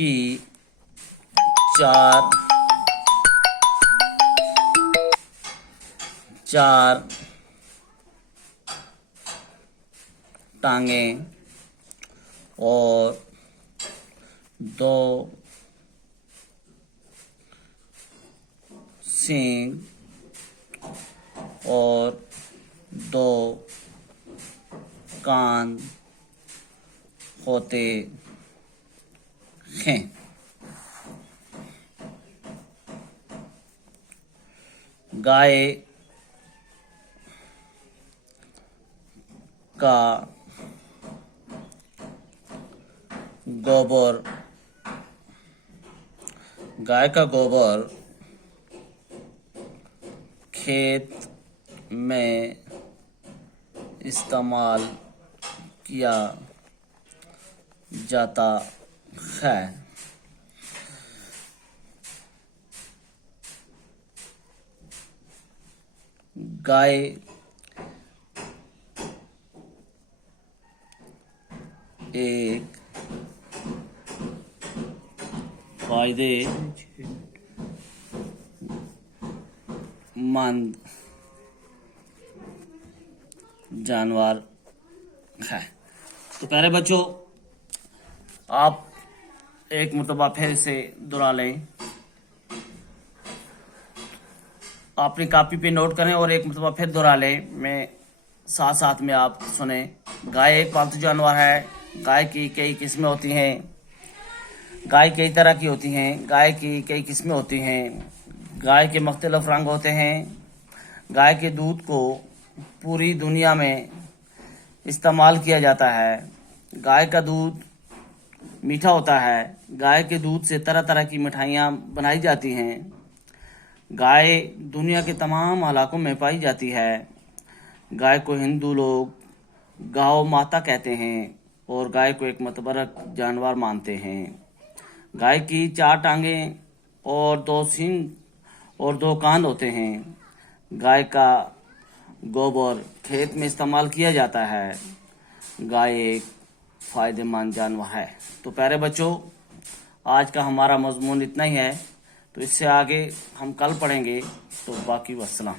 की चार टांगें और 2 सींग और 2 कान होते हैं। गाय का गोबर खेत में इस्तेमाल किया जाता है। गाय एक फायदेमंद जानवर है। तो प्यारे बच्चों, आप एक मरतबा फिर से दोहरा लें, अपनी कॉपी पे नोट करें और एक मरतबा फिर दोहरा लें। मैं साथ साथ में आप सुने। गाय एक पालतू जानवर है। गाय की कई किस्में होती हैं। गाय कई तरह की होती हैं। गाय की कई किस्में होती हैं। गाय के मुख्तलिफ रंग होते हैं। गाय के दूध को पूरी दुनिया में इस्तेमाल किया जाता है। गाय का दूध मीठा होता है। गाय के दूध से तरह तरह की मिठाइयाँ बनाई जाती हैं। गाय दुनिया के तमाम इलाकों में पाई जाती है। गाय को हिंदू लोग गौ माता कहते हैं और गाय को एक मुतबरक जानवर मानते हैं। गाय की 4 टांगें और 2 सींग और 2 कान होते हैं। गाय का गोबर खेत में इस्तेमाल किया जाता है। गाय एक फ़ायदेमंद जानवर है। तो प्यारे बच्चों, आज का हमारा मज़मून इतना ही है। तो इससे आगे हम कल पढ़ेंगे। तो बाकी वस्सलाम।